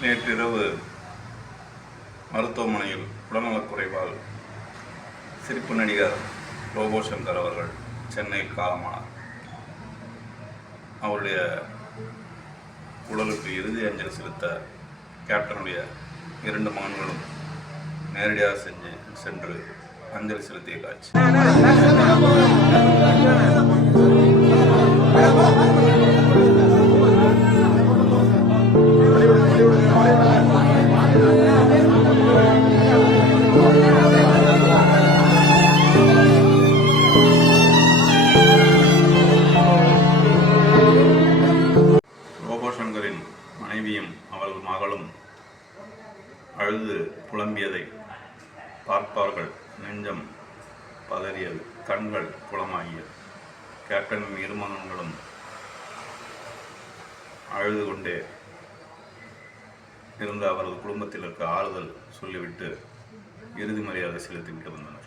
நேற்றிரவு மருத்துவமனையில் உடல்நலக்குறைவால் சிரிப்பு நடிகர் ரோபோ சங்கர் அவர்கள் சென்னையில் காலமானார். அவருடைய உடலுக்கு இறுதி அஞ்சலி செலுத்த கேப்டனுடைய 2 மகன்களும் நேரடியாக சென்று அஞ்சலி செலுத்திய காட்சி. ரோபோ சங்கரின் மனைவியும் அவரது மகளும் அழுது புலம்பியதை பார்ப்பவர்கள் நெஞ்சம் பதறியது, கண்கள் குளமாகியது. கேப்டனின் 2 மகன்களும் அழுது கொண்டே இருந்த அவரது குடும்பத்தினருக்கு ஆறுதல் சொல்லிவிட்டு இறுதி மரியாதை செலுத்திவிட்டு வந்தனர்.